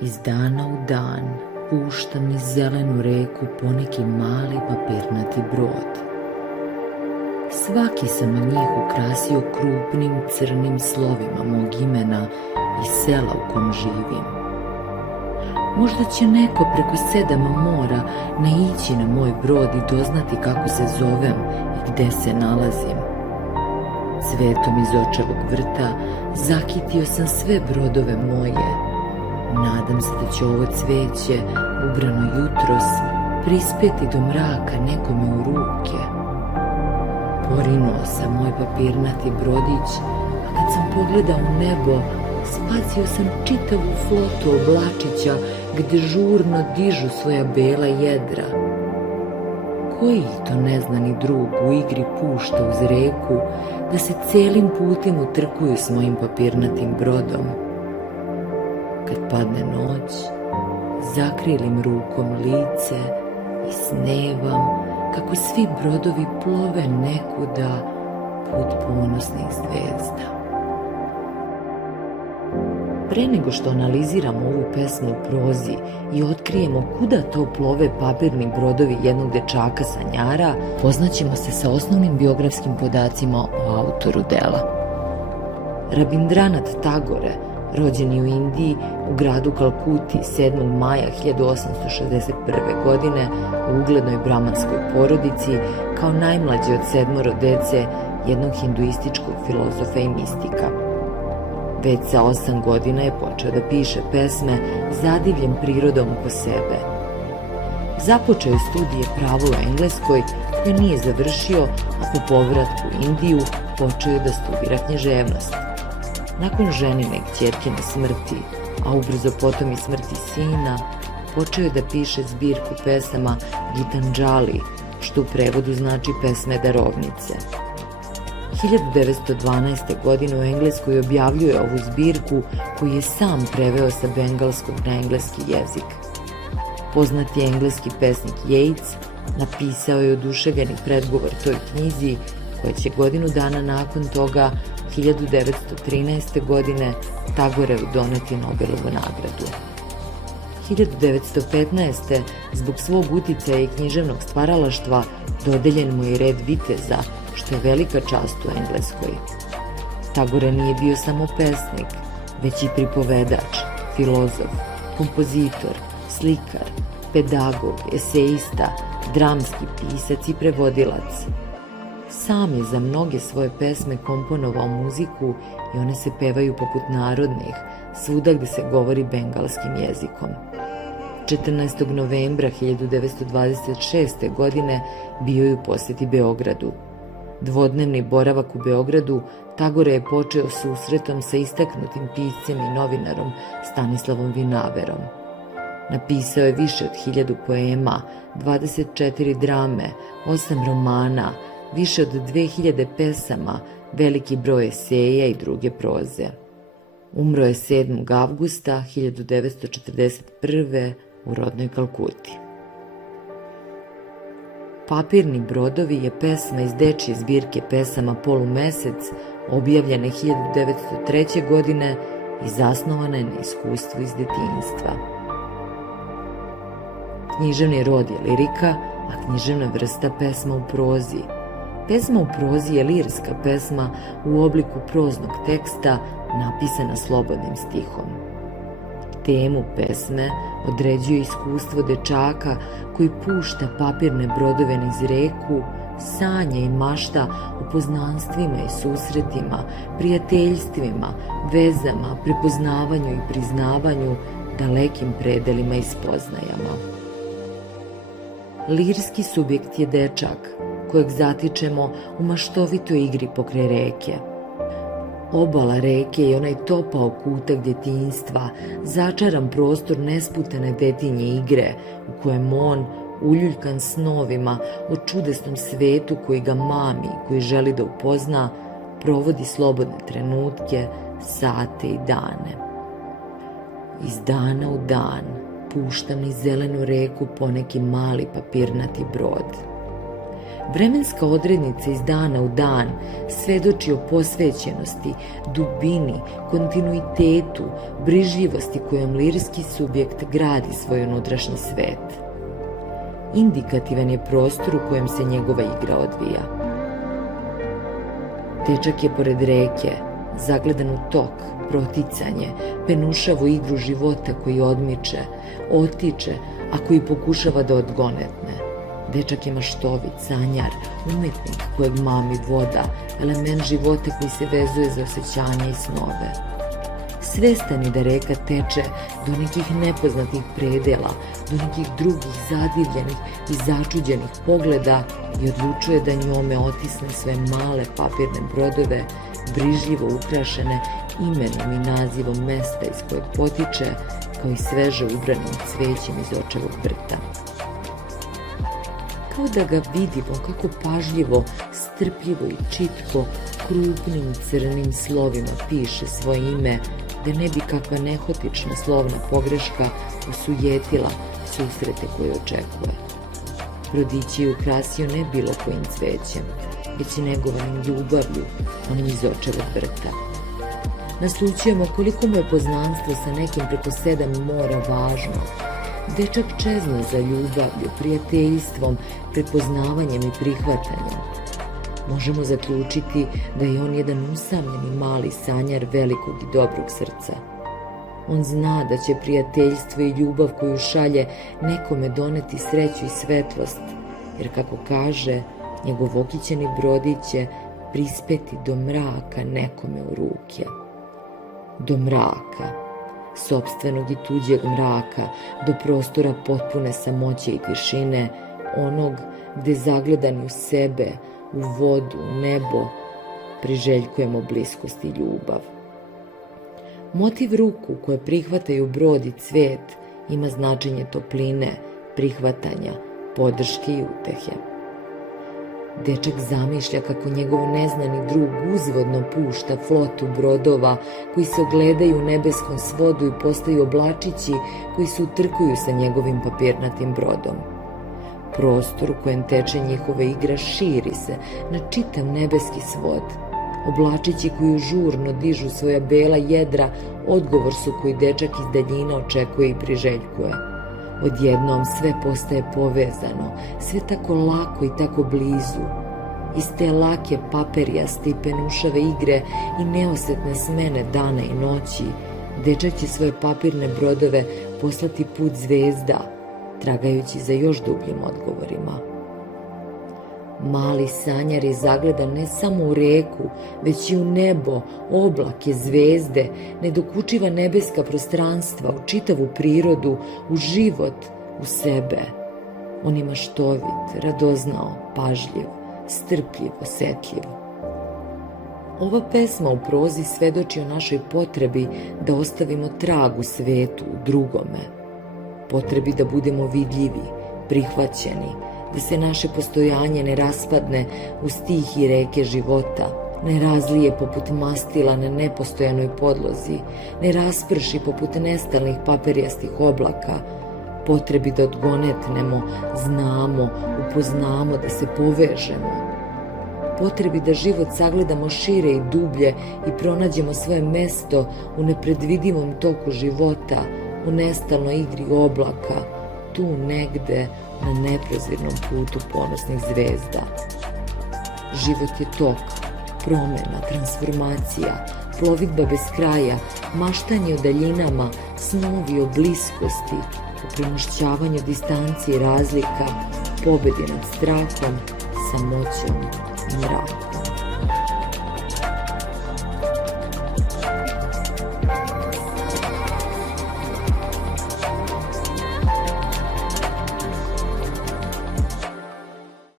Iz dana u dan puštam niz zelenu reku poneki mali papirnati brod. Svaki sam od njih ukrasio krupnim crnim slovima mog imena i sela u kom živim. Možda će neko preko 7 mora naići na moj brod i doznati kako se zovem i gde se nalazim. Cvetom iz očevog vrta zakitio sam sve brodove moje. Nadam se da će ovo cveće, ubrano jutros, prispeti do mraka nekome u ruke. Porinuo sam moj papirnati brodić, a kad sam pogledao u nebo, spasio sam čitavu flotu oblačića gde žurno dižu svoja bela jedra. Koji to neznani drug u igri pušta uz reku da se celim putem utrkuju s mojim papirnatim brodom? Kad padne noć, zakrilim rukom lice i snevam kako svi brodovi plove nekuda put ponosnih zvezda. Pre nego što analiziramo ovu pesmu u prozi i otkrijemo kuda to plove papirni brodovi jednog dečaka sanjara, poznaćemo se sa osnovnim biografskim podacima o autoru dela. Rabindranath Tagore, rođen je u Indiji u gradu Kalkuti 7. maja 1861. godine u uglednoj bramanskoj porodici kao najmlađi od 7 dece jednog hinduističkog filozofa i mistika. Već sa 8 godina je počeo da piše pesme zadivljen prirodom oko sebe. Započeo je studije pravo u Engleskoj koje nije završio, a po povratku u Indiju počeo je da studira književnost. Nakon ženine kćerkine smrti, a ubrzo potom i smrti sina, počeo je da piše zbirku pesama Gitanjali, što u prevodu znači pesme darovnice. 1912. godine u Engleskoj objavljuje ovu zbirku koju je sam preveo sa bengalskog na engleski jezik. Poznati engleski pesnik Yeats napisao je oduševljeni predgovor toj knjizi koja će godinu dana nakon toga, 1913. godine, Tagorevu doneti Nobelovu nagradu. 1915. zbog svog uticaja i književnog stvaralaštva dodeljen mu je red viteza, što je velika čast u Engleskoj. Tagore nije bio samo pesnik, već i pripovedač, filozof, kompozitor, slikar, pedagog, eseista, dramski pisac i prevodilac. Sam je za mnoge svoje pesme komponovao muziku i one se pevaju poput narodnih, svuda gde se govori bengalskim jezikom. 14. novembra 1926. godine bio je u poseti Beogradu. Dvodnevni boravak u Beogradu Tagore je počeo susretom sa istaknutim piscem i novinarom Stanislavom Vinaverom. Napisao je više od 1000 poema, 24 drame, 8 romana, više od 2000 pesama, veliki broj eseja i druge proze. Umro je 7. avgusta 1941. u rodnoj Kalkuti. Papirni brodovi je pesma iz dečje zbirke pesama Polumesec, objavljene 1903. godine i zasnovana je na iskustvu iz detinjstva. Književni rod je lirika, a književna vrsta pesma u prozi. Pesma u prozi je lirska pesma u obliku proznog teksta napisana slobodnim stihom. Temu pesme određuje iskustvo dečaka koji pušta papirne brodove niz reku, sanja i mašta o poznanstvima i susretima, prijateljstvima, vezama, prepoznavanju i priznavanju, dalekim predelima i spoznajama. Lirski subjekt je dečak, kojeg zatičemo u maštovitoj igri pokraj reke. Obala reke je onaj topao kutak detinjstva, začaran prostor nesputane detinje igre u kojem on, uljuljkan snovima o čudesnom svetu koji ga mami, koji želi da upozna, provodi slobodne trenutke, sate i dane. Iz dana u dan puštam niz zelenu reku poneki mali papirnati brod. Vremenska odrednica iz dana u dan svedoči o posvećenosti, dubini, kontinuitetu, brižljivosti kojom lirski subjekt gradi svoj unutrašnji svet. Indikativan je prostor u kojem se njegova igra odvija. Dečak je pored reke, zagledan u tok, proticanje, penušavu igru života koji odmiče, otiče, a koji pokušava da odgonetne. Dečak je maštovit, sanjar, umetnik kojeg mami voda, element života koji se vezuje za osjećanja i snove. Svestan je da reka teče do nekih nepoznatih predela, do nekih drugih zadivljenih i začuđenih pogleda i odlučuje da njome otisne svoje male papirne brodove, brižljivo ukrašene imenom i nazivom mesta iz kojeg potiče, kao i sveže ubranim cvećem iz očevog vrta. Kao da ga vidimo kako pažljivo, strpljivo i čitko krupnim crnim slovima piše svoje ime, da ne bi kakva nehotična slovna pogreška osujetila susrete koje očekuje. Brodić je ukrasio ne bilo kojim cvećem, već i negovanim ljubavlju, onim iz očevog vrta. Naslućujemo koliko mu je poznanstvo sa nekim preko 7 mora važno. Dečak čezna za ljubavlju, prijateljstvom, prepoznavanjem i prihvatanjem. Možemo zaključiti da je on jedan usamljeni mali sanjar velikog i dobrog srca. On zna da će prijateljstvo i ljubav koju šalje nekome doneti sreću i svetlost, jer kako kaže, njegov okićeni brodić će prispeti do mraka nekome u ruke. Do mraka, sopstvenog i tuđeg mraka, do prostora potpune samoće i tišine, onog gde zagledani u sebe, u vodu, u nebo, priželjkujemo bliskost i ljubav. Motiv ruku koje prihvataju brod i cvet ima značenje topline, prihvatanja, podrške i utehe. Dečak zamišlja kako njegov neznani drug uzvodno pušta flotu brodova koji se ogledaju u nebeskom svodu i postaju oblačići koji se utrkuju sa njegovim papirnatim brodom. Prostor u kojem teče njihova igra širi se na čitav nebeski svod. Oblačići koji žurno dižu svoja bela jedra odgovor su koji dečak iz daljine očekuje i priželjkuje. Odjednom sve postaje povezano, sve tako lako i tako blizu. Iz te lake paperijaste i penušave igre i neosetne smene dana i noći, dečak će svoje papirne brodove poslati put zvezda, tragajući za još dubljim odgovorima. Mali sanjar je zagledan ne samo u reku, već i u nebo, oblake, zvezde, nedokučiva nebeska prostranstva, u čitavu prirodu, u život, u sebe. On je maštovit, radoznao, pažljiv, strpljiv, osetljiv. Ova pesma u prozi svedoči o našoj potrebi da ostavimo trag u svetu, u drugome. Potrebi da budemo vidljivi, prihvaćeni, da se naše postojanje ne raspadne u stih i reke života, ne razlije poput mastila na nepostojanoj podlozi, ne rasprši poput nestalnih paperijastih oblaka, potrebi da odgonetnemo, znamo, upoznamo, da se povežemo, potrebi da život sagledamo šire i dublje i pronađemo svoje mesto u nepredvidivom toku života, u nestalnoj igri oblaka, tu negde na neprozirnom putu ponosnih zvezda. Život je tok, promena, transformacija, plovidba bez kraja, maštanje o daljinama, snovi o bliskosti, o premošćavanju distancije i razlika, pobedi nad strahom, samoćom i mrakom.